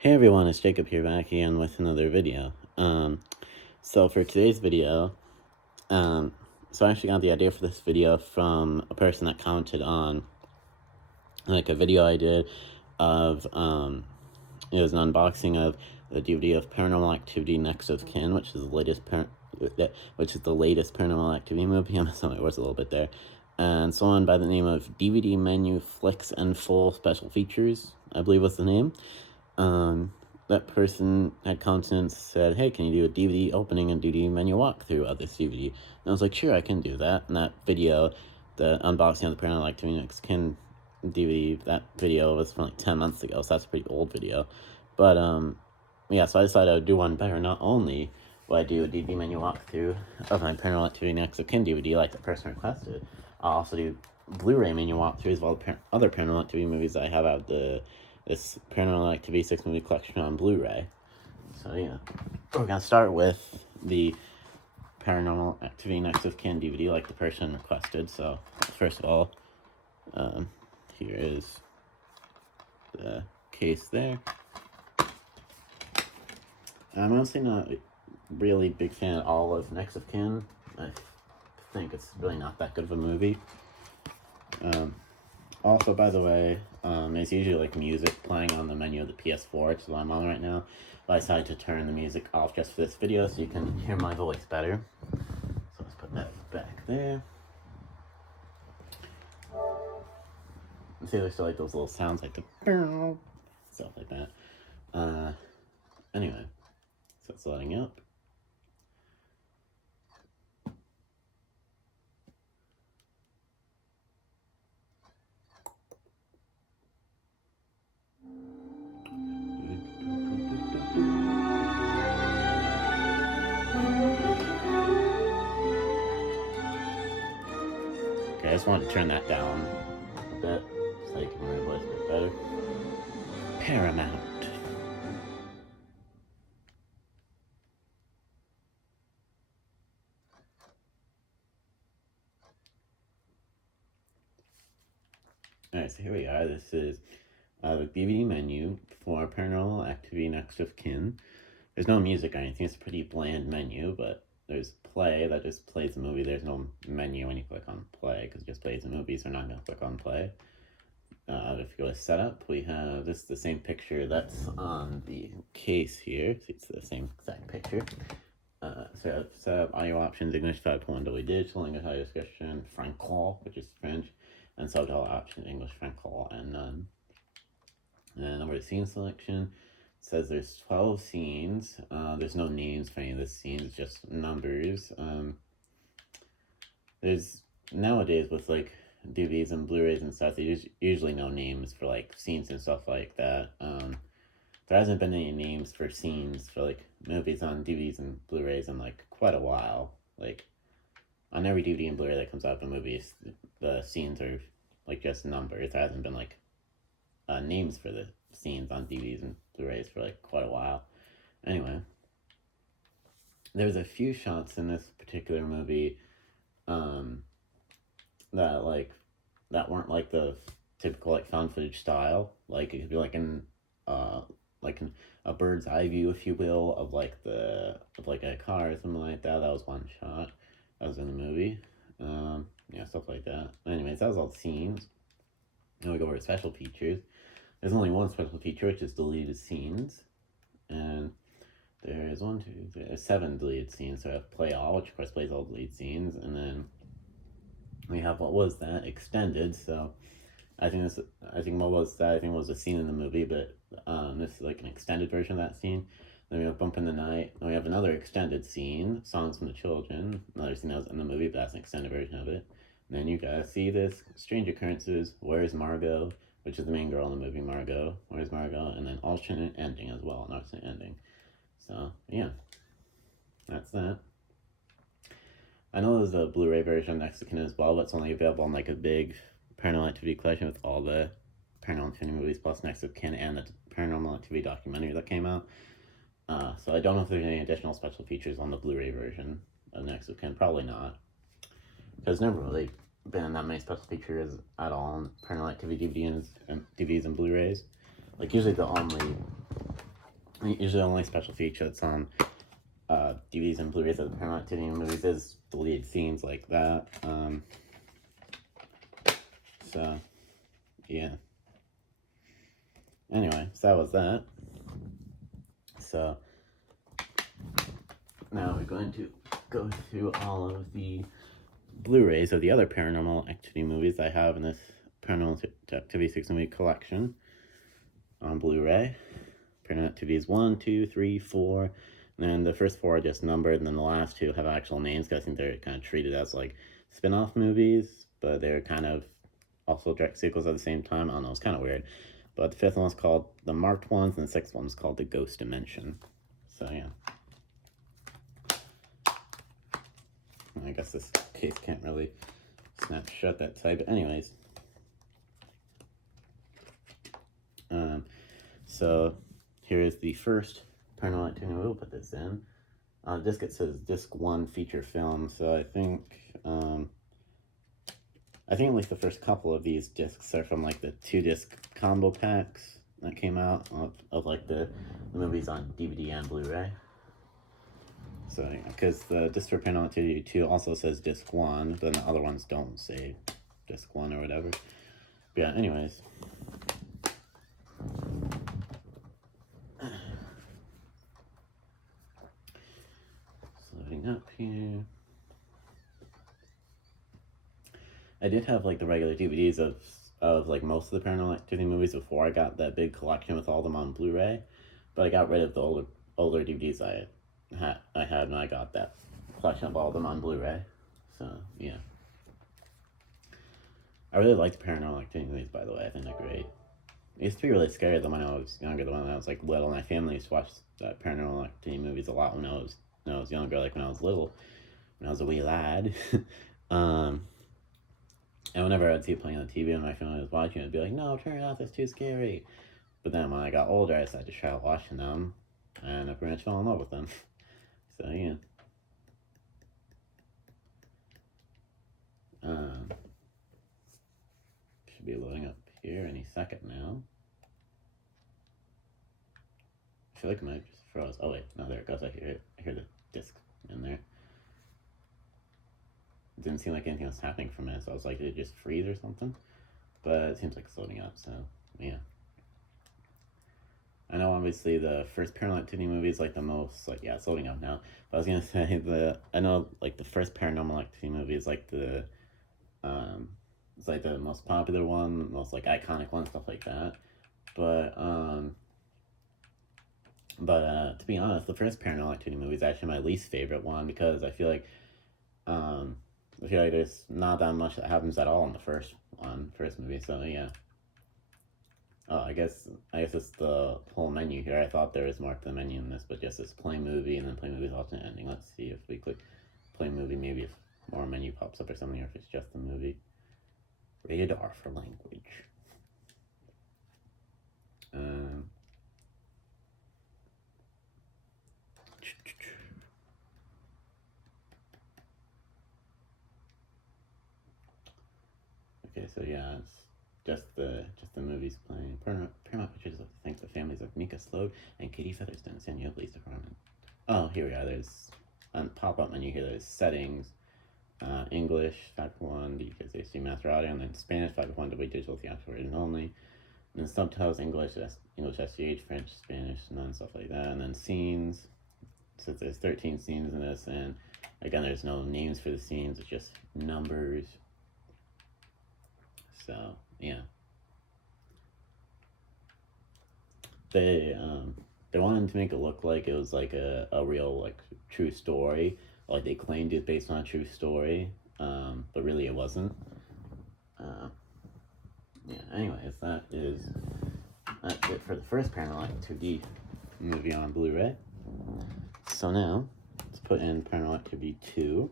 Hey everyone, it's Jacob here back again with another video. So for today's video, so I actually got the idea for this video from a person that commented on, like, a video I did of, it was an unboxing of the DVD of Paranormal Activity Next of Kin, which is the latest Paranormal Activity movie. I'm messing my words a little bit there. And someone by the name of DVD Menu Flicks and Full Special Features, I believe was the name. That person had commented and said, hey, can you do a DVD opening and DVD menu walkthrough of this DVD? And I was like, sure, I can do that. And that video, the unboxing of the Paranormal Activity Next Kin DVD, that video was from like 10 months ago, so that's a pretty old video. But, yeah, so I decided I would do one better. Not only will I do a DVD menu walkthrough of my Paranormal Activity Next of Kin DVD like the person requested, I'll also do Blu-ray menu walkthroughs of all the other Paranormal Activity movies that I have out of this Paranormal Activity 6-movie collection on Blu-ray. So yeah, we're gonna start with the Paranormal Activity Next of Kin DVD like the person requested. So first of all, here is the case there. I'm honestly not really big fan at all of Next of Kin. I think it's really not that good of a movie. Also, by the way, there's usually like music playing on the menu of the PS4, which is what I'm on right now. But I decided to turn the music off just for this video so you can hear my voice better. So let's put that back there. See, there's still like those little sounds like the stuff like that. Anyway, so it's loading up. Okay, I just want to turn that down a bit so you can hear my voice a bit better. Paramount. Alright, so here we are. This is the DVD menu for Paranormal Activity Next of Kin. There's no music or anything. It's a pretty bland menu, but there's play that just plays the movie. There's no menu when you click on play because it just plays the movie, so we're not going to click on play. If you go to setup, we have this the same picture that's on the case here. See, it's the same exact picture. So setup, audio options, English 5.1 dolby digital, English audio description, Francois, which is French, and subtitle option, English, Francois, and none. And number of scene selection says there's 12 scenes. There's no names for any of the scenes, just numbers. There's nowadays with like DVDs and Blu-rays and stuff, there's usually no names for like scenes and stuff like that. There hasn't been any names for scenes for like movies on DVDs and Blu-rays in like quite a while. Like on every DVD and Blu-ray that comes out of a movie, the scenes are like just numbers. There hasn't been like names for the scenes on DVDs and Blu-rays for like quite a while. Anyway, there's a few shots in this particular movie that weren't like the typical like found footage style. Like it could be like a bird's eye view, if you will, of like a car or something like that. That was one shot that was in the movie. Yeah, stuff like that. Anyways, that was all the scenes. Now we go over to special features. There's only one special feature, which is deleted scenes. And there's 7 deleted scenes. So I have play all, which of course plays all deleted scenes. And then we have what was that? Extended. So I think what was that? I think it was a scene in the movie, but this is like an extended version of that scene. Then we have Bump in the Night. Then we have another extended scene, Songs from the Children. Another scene that was in the movie, but that's an extended version of it. And then you guys see this, Strange Occurrences, Where's Margot, which is the main girl in the movie, Margot. Where's Margot? And then alternate ending as well, an alternate ending. So, yeah. That's that. I know there's a Blu-ray version of Next of Kin as well, but it's only available on like a big Paranormal Activity collection with all the Paranormal Activity movies plus Next of Kin and the Paranormal Activity documentary that came out. So I don't know if there's any additional special features on the Blu-ray version of Next of Kin. Probably not. Because never really been that many special features at all on Paranormal Activity DVDs and Blu-rays. Like usually the only Usually, the only special feature that's on DVDs and Blu-rays of the Paranormal Activity movies is deleted scenes like that. So, yeah. Anyway, so that was that. So, now we're going to go through all of the Blu-rays of the other Paranormal Activity movies I have in this Paranormal Activity 6 movie collection on Blu-ray. Paranormal Activities 1, 2, 3, 4. And then the first 4 are just numbered, and then the last 2 have actual names, because I think they're kind of treated as like spin-off movies, but they're kind of also direct sequels at the same time. I don't know, it's kind of weird. But the 5th one's called The Marked Ones, and the 6th one's called The Ghost Dimension. So, yeah. I guess this case can't really snap shut that tight, but anyways. So here is the first Paranormal Activity. We'll put this in. Disc, it says disc 1 feature film, so I think at least the first couple of these discs are from like the 2-disc combo packs that came out of like the movies on DVD and Blu-ray. So, yeah, because the disc for Paranormal Activity 2 also says disc 1, then the other ones don't say disc 1 or whatever. But yeah, anyways. Loading up here. I did have like the regular DVDs of like most of the Paranormal Activity movies before I got that big collection with all of them on Blu-ray, but I got rid of the older DVDs I had when I got that collection of all of them on Blu-ray. So yeah, I really like the Paranormal Activity movies, by the way. I think they're great. I used to be really scared of them when I was younger, the when I was like little. My family used to watch Paranormal Activity movies a lot when I was younger, like when I was little, when I was a wee lad. And whenever I'd see it playing on the TV and my family was watching, I'd be like, no, turn it off, it's too scary. But then when I got older, I decided to try watching them, and I pretty much fell in love with them. So, yeah. Should be loading up here any second now. I feel like it might just froze. Oh, wait, no, there it goes. I hear the disc in there. It didn't seem like anything was happening for a minute, so I was like, did it just freeze or something? But it seems like it's loading up, so yeah. I know obviously the first Paranormal Activity movie is like the most, like, yeah, it's loading up now. But I was gonna say I know like the first Paranormal Activity movie is like it's like the most popular one, most like iconic one, stuff like that. But to be honest, the first Paranormal Activity movie is actually my least favorite one, because I feel like there's not that much that happens at all in the first movie. So yeah. Oh, I guess it's the whole menu here. I thought there was more to the menu in this, but just it's play movie and then play movie's alternate ending. Let's see if we click play movie, maybe if more menu pops up or something, or if it's just the movie. Rated R for language. Okay, so yeah, it's just the movies playing. Paramount Pictures thanks to families of Mika Sloat and Katie Featherston, San Diego Police Department. Oh, here we are. There's on pop-up menu here. There's settings, English 5.1, because they see master audio, and then Spanish 5.1 to wait digital theatrical version only. And then subtitles English SCH, French, Spanish, none, stuff like that. And then scenes. So there's 13 scenes in this, and again, there's no names for the scenes. It's just numbers. So yeah, they wanted to make it look like it was like a real like true story, like they claimed it based on a true story, but really it wasn't. Yeah. Anyways, that's it for the first Paranormal Activity movie on Blu-ray. So now let's put in Paranormal Activity 2.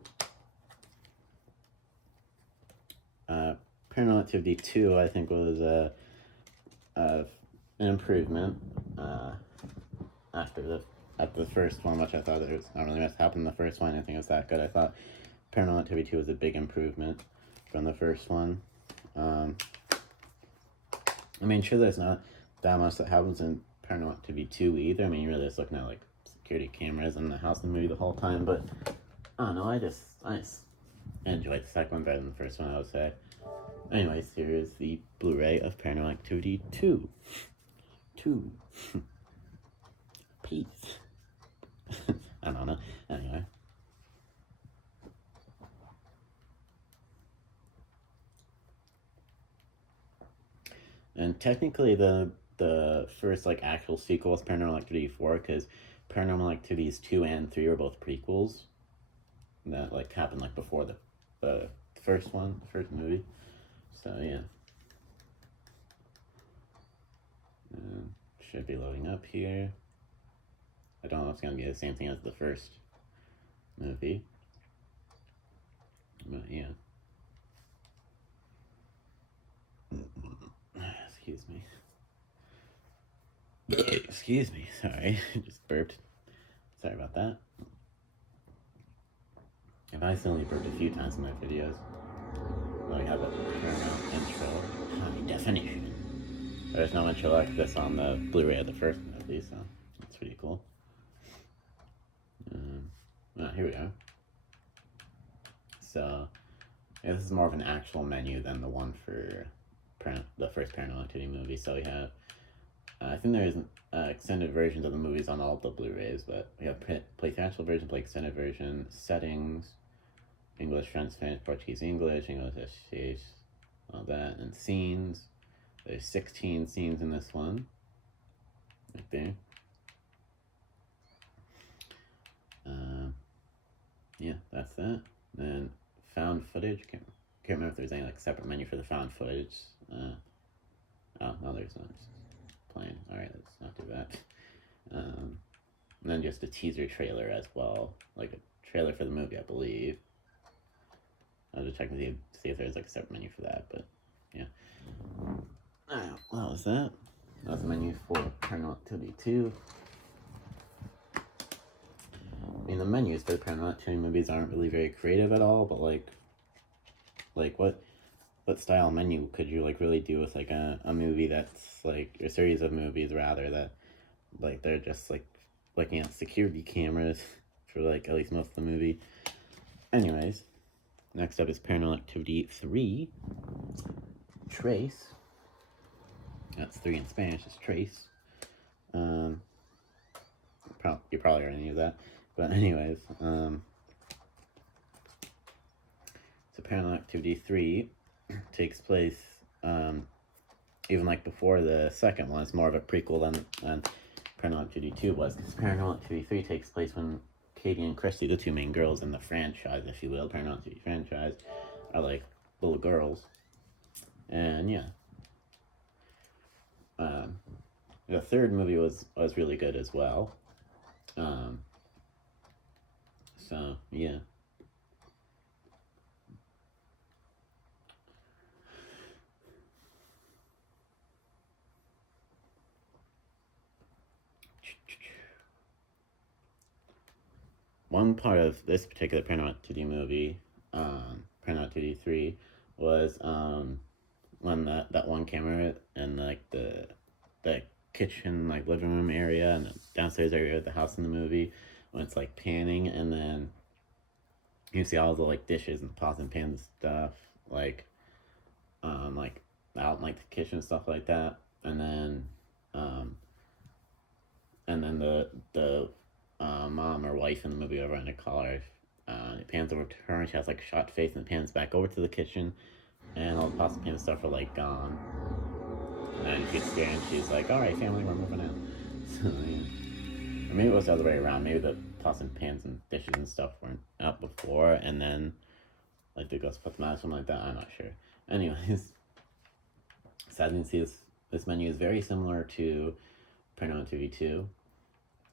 Paranormal Activity 2, I think, was an improvement after the first one, which I thought there was not really much happened in the first one. I didn't think it was that good. I thought Paranormal Activity 2 was a big improvement from the first one. I mean, sure, there's not that much that happens in Paranormal Activity 2 either. I mean, you're really just looking at like security cameras in the house in the movie the whole time, but I don't know, I just enjoyed the second one better than the first one, I would say. Anyways, here is the Blu-ray of Paranormal Activity 2. Peace. I don't know. Anyway. And technically the first like actual sequel is Paranormal Activity 4, because Paranormal Activities 2 and 3 are both prequels that like happened like before the first one, the first movie. So yeah. Should be loading up here. I don't know if it's gonna be the same thing as the first movie. But yeah. Excuse me. Excuse me, sorry. Just burped. Sorry about that. I've accidentally burped a few times in my videos. Now we have a Paramount intro. High definition. There's no intro like this on the Blu-ray of the first movie, so that's pretty cool. Here we are. So, yeah, this is more of an actual menu than the one for the first Paranormal Activity movie. So we have, I think there's extended versions of the movies on all of the Blu-rays, but we have play theatrical version, play extended version, settings, English, French, Spanish, Portuguese, English, all that, and scenes. There's 16 scenes in this one, right there. Yeah, that's that. Then found footage. Can't remember if there's any like separate menu for the found footage. Oh no, there's not. It's playing. All right, let's not do that. And then just a teaser trailer as well, like a trailer for the movie, I believe. I'll just check and see if there's like a separate menu for that, but yeah. What was that? That was the menu for Paranormal Activity 2. I mean, the menus for the Paranormal Activity movies aren't really very creative at all, but like what style menu could you like really do with like a movie that's like a series of movies rather that like they're just like looking at security cameras for like at least most of the movie. Anyways, next up is Paranormal Activity 3. Trace. That's 3 in Spanish, is Trace. You probably already knew that. But anyways, so Paranormal Activity 3 takes place even like before the second one. It's more of a prequel than Paranormal Activity 2 was, because Paranormal Activity 3 takes place when Katie and Christy, the two main girls in the franchise, if you will, Paranormal Activity franchise, are like little girls. And yeah. The third movie was really good as well. So yeah. One part of this particular Paranormal Activity movie, Paranormal Activity 3, was when that one camera in like the kitchen, like living room area and the downstairs area of the house in the movie, when it's like panning, and then you see all the like dishes and pots and pans and stuff like out in like the kitchen, stuff like that, and then the mom or wife in the movie, over in the collar, it pans over to her and she has like a shot face, and it pans back over to the kitchen and all the pots and pans and stuff are like gone, and she's scared and she's like, all right family, we're moving out. So yeah. Or maybe it was the other way around. Maybe the pots and pans and dishes and stuff weren't out before, and then like the ghost put them out or something like that. I'm not sure. Anyways, so as you can see, this menu is very similar to Paranormal Activity 2.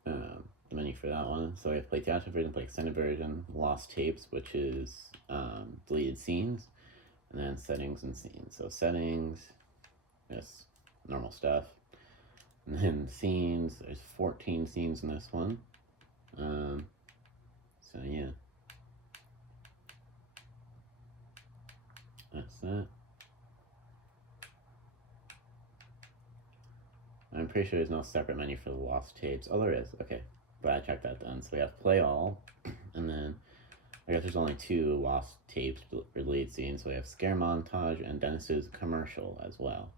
The menu for that one. So we have play theatrical version, play extended version, lost tapes, which is deleted scenes, and then settings and scenes. So settings, just normal stuff. And then scenes, there's 14 scenes in this one. So yeah. That's that. I'm pretty sure there's no separate menu for the lost tapes. Oh, there is. Okay, but I checked that then. So we have play all, and then I guess there's only 2 lost tapes or lead scenes. So we have scare montage and Dennis's commercial as well.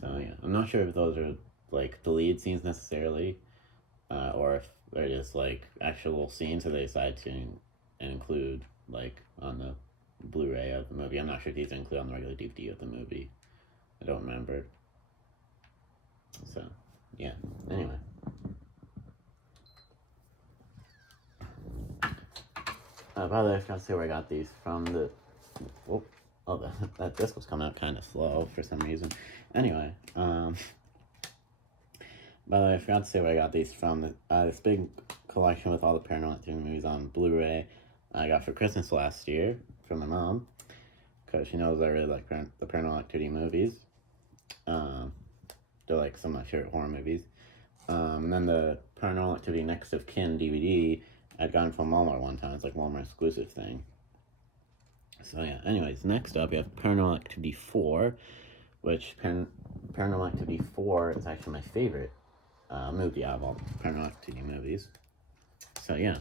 So yeah, I'm not sure if those are like the lead scenes necessarily, or if they're just like actual scenes that they decide to include like on the Blu-ray of the movie. I'm not sure if these are included on the regular DVD of the movie. I don't remember. So yeah. Anyway. By the way, I forgot to say where I got these from. That disc was coming out kind of slow for some reason. Anyway, by the way, I forgot to say where I got these from. This big collection with all the Paranormal Activity movies on Blu-ray I got for Christmas last year from my mom, because she knows I really like the Paranormal Activity movies. They're like some of my favorite horror movies. And then the Paranormal Activity Next of Kin DVD I'd gotten from Walmart one time. It's like Walmart exclusive thing. So yeah, anyways, next up we have Paranormal Activity 4, which Paranormal Activity 4 is actually my favorite movie out of all the Paranormal Activity movies. So yeah.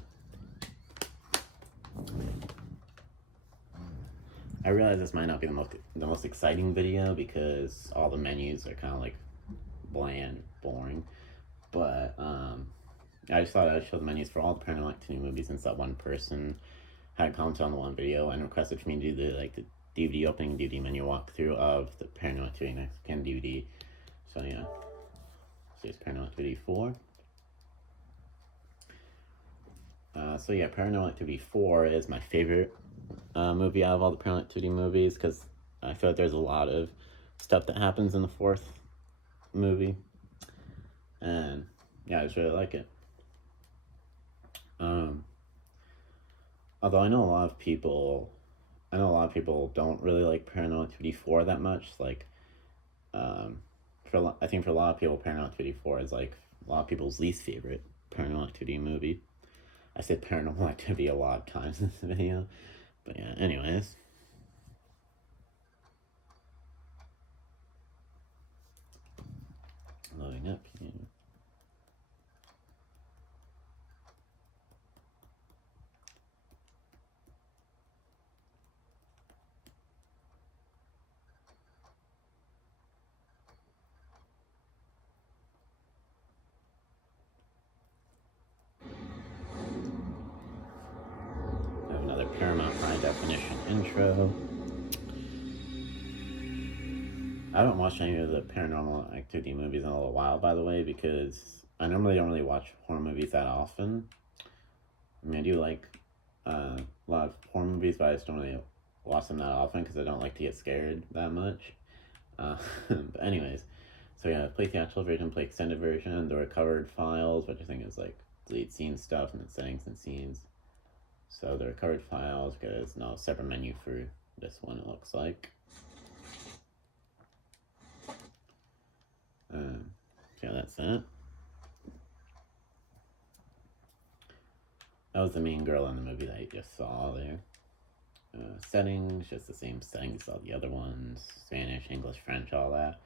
I realize this might not be the most exciting video because all the menus are kind of like bland, boring. But I just thought I'd show the menus for all the Paranormal Activity movies since that one person had commented on the one video and requested for me to do the DVD opening DVD menu walkthrough of the Paranormal Activity Next Can DVD. So yeah, so here's Paranormal Activity 4. So yeah, Paranormal Activity 4 is my favorite movie out of all the Paranormal Activity movies because I feel like there's a lot of stuff that happens in the 4th movie, and yeah, I just really like it. Although I know a lot of people don't really like Paranormal Activity 4 that much. Like, I think for a lot of people, Paranormal Activity 4 is like a lot of people's least favorite Paranormal Activity movie. I said Paranormal Activity a lot of times in this video, but yeah. Anyways, loading up here. Another Paramount high definition intro. I haven't watched any of the Paranormal Activity movies in a little while, by the way, because I normally don't really watch horror movies that often. I mean, I do like a lot of horror movies, but I just don't really watch them that often because I don't like to get scared that much. But anyways, so yeah, play theatrical version, play extended version, the recovered files, which I think is like delete scene stuff and then settings and scenes. So the recovered files, there's no separate menu for this one, it looks like. Yeah, that's that. That was the main girl in the movie that you just saw there. Settings, just the same settings as all the other ones. Spanish, English, French, all that.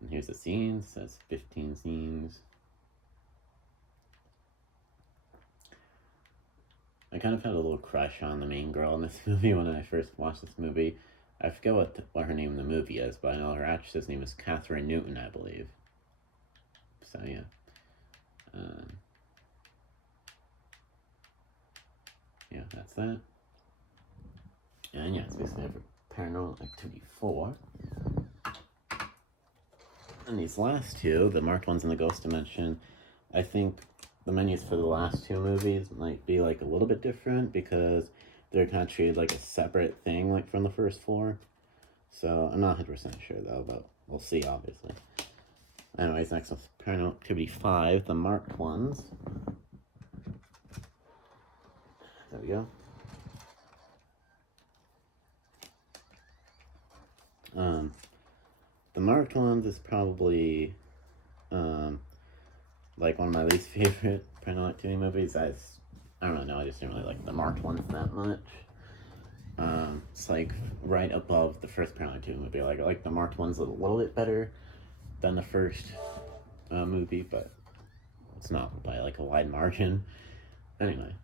And here's the scenes. That's 15 scenes. I kind of had a little crush on the main girl in this movie when I first watched this movie. I forget what her name in the movie is, but I know her actress's name is Catherine Newton, I believe. So yeah. Yeah, that's that. And yeah, it's basically for Paranormal Activity 4. And these last two, the marked ones in the Ghost Dimension, I think the menus for the last 2 movies might be like a little bit different because they're kind of treated like a separate thing, like from the first 4. So I'm not 100% sure though, but we'll see, obviously. Anyways, next one's Paranormal Activity 5, the marked ones. There we go. The marked ones is probably like one of my least favorite Paranormal Activity movies. I don't really know, I just didn't really like the marked ones that much. It's like right above the first Paranormal Activity movie. Like the marked ones a little bit better than the first movie, but it's not by like a wide margin. Anyway.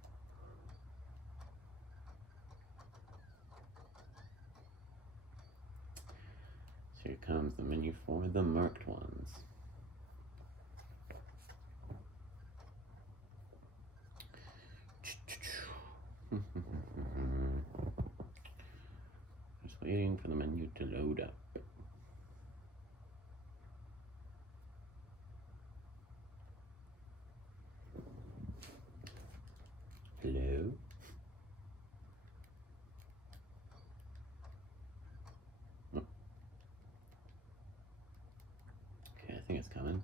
So here comes the menu for the marked ones. Just waiting for the menu to load up. Hello? Oh. Okay, I think it's coming.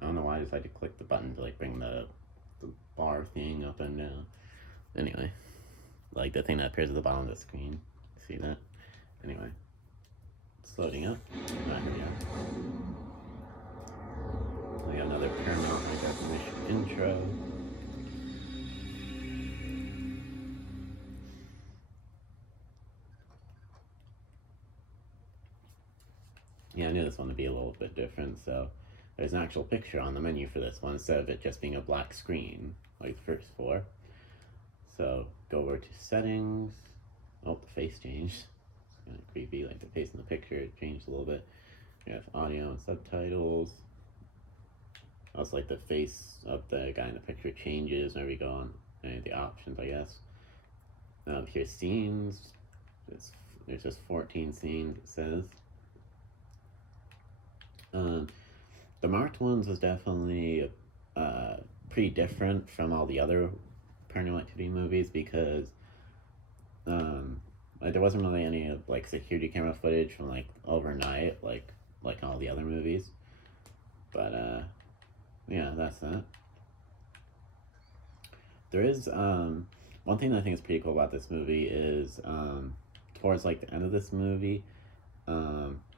I don't know why I decided to click the button to like bring the bar thing up and down. Anyway, like the thing that appears at the bottom of the screen. See that? Anyway, it's loading up. Here we are. We got another Paranormal Activity intro. Yeah, I knew this one would be a little bit different, so there's an actual picture on the menu for this one instead of it just being a black screen like the first four. So go over to settings. Oh, the face changed. It's kind of creepy, like the face in the picture changed a little bit. We have audio and subtitles. Also, like the face of the guy in the picture changes whenever you go on any of the options, I guess. Here's scenes. There's just 14 scenes, it says. The marked ones was definitely pretty different from all the other Paranormal Activity movies because like there wasn't really any like security camera footage from like overnight like all the other movies. But yeah, that's that. There is one thing that I think is pretty cool about this movie is towards like the end of this movie,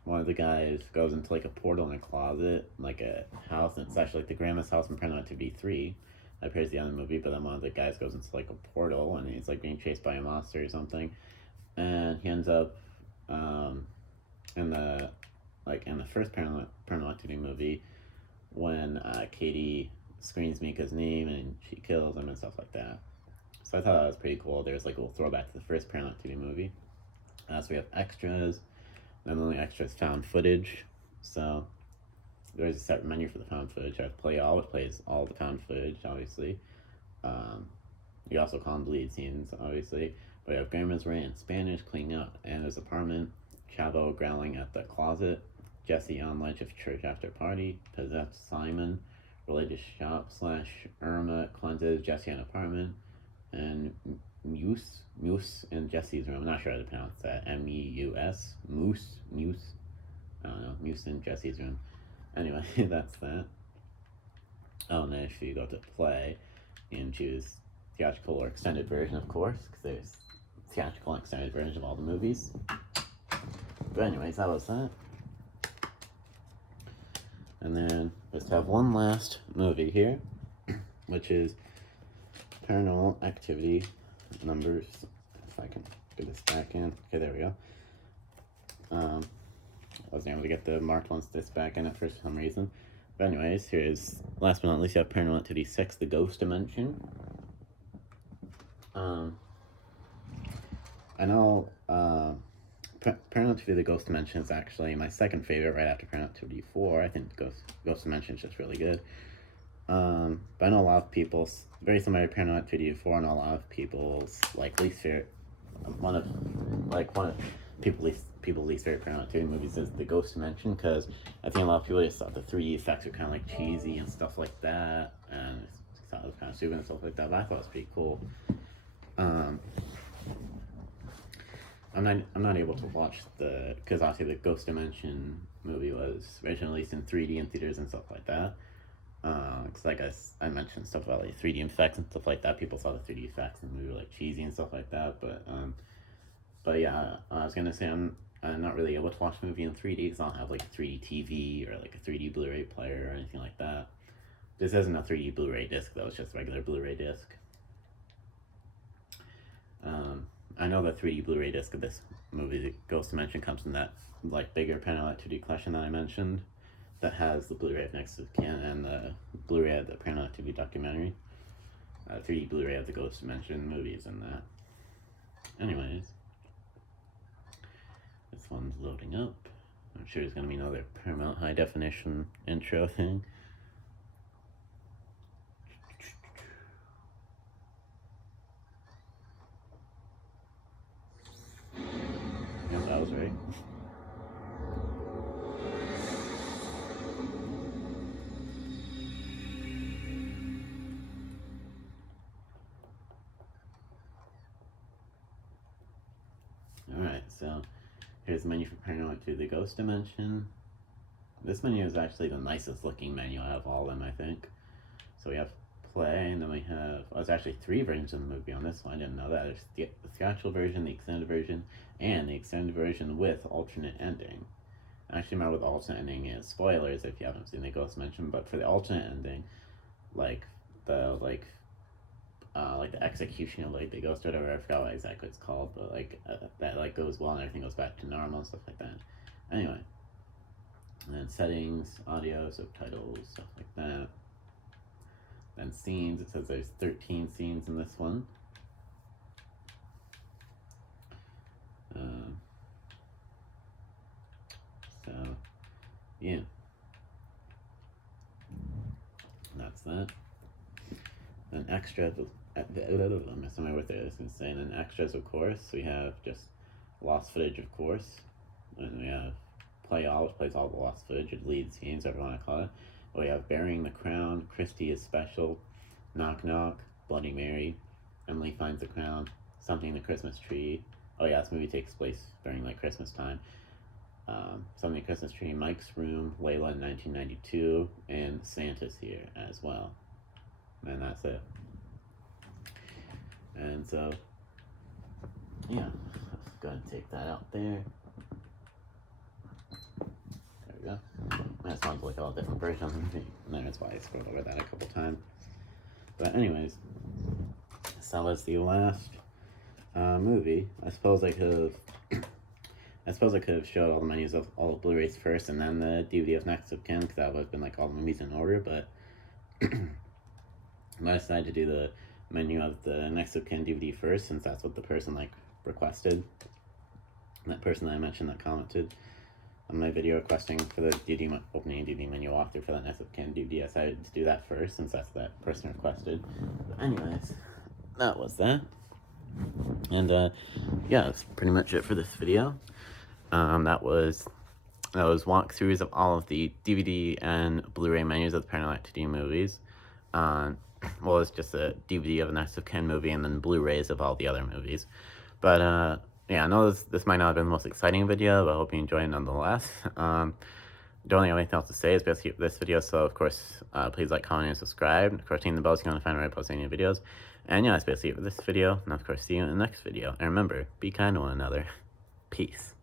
one of the guys goes into like a portal in a closet, like a house, and it's actually like the grandma's house in Paranormal Activity 3. That appears at the end of the movie, but then one of the guys goes into like a portal and he's like being chased by a monster or something, and he ends up in the first Paranormal Activity movie when Katie screams Mika's name and she kills him and stuff like that. So I thought that was pretty cool. There's like a little throwback to the first Paranormal Activity movie. So we have extras. Then the only extras found footage. So there's a separate menu for the found footage. I have Play All, which plays all the found footage, obviously. You also call them bleed scenes, obviously. But we have Grandma's rant in Spanish, cleaning out Anna's apartment, Chavo growling at the closet, Jesse on ledge of church after party, possessed Simon, religious shop / Irma cleanses Jesse on apartment, and Muse in Jesse's room. I'm not sure how to pronounce that. Meus. Muse. I don't know. Muse in Jesse's room. Anyway, that's that. Oh, and then if you go to play and choose theatrical or extended version, of course, because there's theatrical and extended versions of all the movies. But anyways, that was that. And then let's have one last movie here, which is Paranormal Activity numbers. If I can get this back in. Okay, there we go. I wasn't able to get the marked ones this back in at first for some reason. But anyways, here's, last but not least, you have Paranormal Activity 6, The Ghost Dimension. I know Paranormal Activity The Ghost Dimension is actually my second favorite right after Paranormal Activity 4. I think Ghost Dimension is just really good. But I know a lot of people's, very similar to Paranormal Activity 4, and a lot of people's least favorite, one of people's least favorite Paranormal Activity movies is The Ghost Dimension, because I think a lot of people just thought the 3D effects were kind of like cheesy and stuff like that, and thought it was kind of stupid and stuff like that, but I thought it was pretty cool. I'm not able to watch because obviously the Ghost Dimension movie was originally released in 3D in theaters and stuff like that. Because like I mentioned stuff about like 3D effects and stuff like that. People saw the 3D effects and the movie were like cheesy and stuff like that. But yeah, I was gonna say I'm not really able to watch the movie in 3D because I don't have like a 3D TV or like a 3D Blu-ray player or anything like that. This isn't a 3D Blu-ray disc though; it's just a regular Blu-ray disc. know the 3D Blu-ray disc of this movie, the Ghost Dimension, comes in that like bigger Paranormal Activity collection that I mentioned, that has the Blu-ray of Next of Kin and the Blu-ray of the Paranormal Activity documentary. 3D Blu-ray of the Ghost Dimension movies and that. Anyways, this one's loading up. I'm sure there's gonna be another Paramount high definition intro thing. Yep, that was right. Alright, so here's the menu for Paranormal Activity, the Ghost Dimension. This menu is actually the nicest looking menu out of all of them, I think. So we have play, and then we have, well, there's actually 3 versions of the movie on this one. I didn't know that. There's the theatrical version, the extended version, and the extended version with alternate ending. I actually remember what the alternate ending is. Spoilers if you haven't seen the Ghost Dimension, but for the alternate ending, like the the execution of like the ghost or whatever, I forgot what exactly it's called, but that like goes well and everything goes back to normal and stuff like that. Anyway, and then settings, audio, subtitles, stuff like that. Then scenes, it says there's 13 scenes in this one. So yeah, that's that. Then extras, I'm messing my way with it, I was gonna say. And then extras, of course, we have just lost footage, of course. And we have play all, which plays all the lost footage, or lead scenes, whatever you want to call it. We have Burying the Crown, Christie is Special, Knock Knock, Bloody Mary, Emily Finds the Crown, Something the Christmas Tree. Oh yeah, this movie takes place during like Christmas time. Something the Christmas Tree, Mike's Room, Layla in 1992, and Santa's Here as well. And that's it. And so, yeah, let's go ahead and take that out there. There we go. I just wanted to look at all different versions, and that's why I scrolled over that a couple times. But anyways, so that's the last movie. I suppose I could have showed all the menus of all the Blu-rays first, and then the DVD of Next of Kin, because that would have been like all the movies in order. But I decided to do the menu of the Next of Kin DVD first, since that's what the person like requested. That person that I mentioned that commented on my video requesting for the DVD opening DVD menu walkthrough for the Next of Kin DVD. I decided to do that first, since that's what that person requested. But anyways, that was that. And yeah, that's pretty much it for this video. That was walkthroughs of all of the DVD and Blu-ray menus of the Paranormal Activity movies. Well, it's just a DVD of the Next of Kin movie, and then Blu-rays of all the other movies. But yeah, I know this might not have been the most exciting video, but I hope you enjoy it nonetheless. Don't really have anything else to say. It's basically this video, so of course, please like, comment, and subscribe. Of course, ring the bell so you can find when I post any new videos. And yeah, that's basically it for this video. And of course, see you in the next video. And remember, be kind to one another. Peace.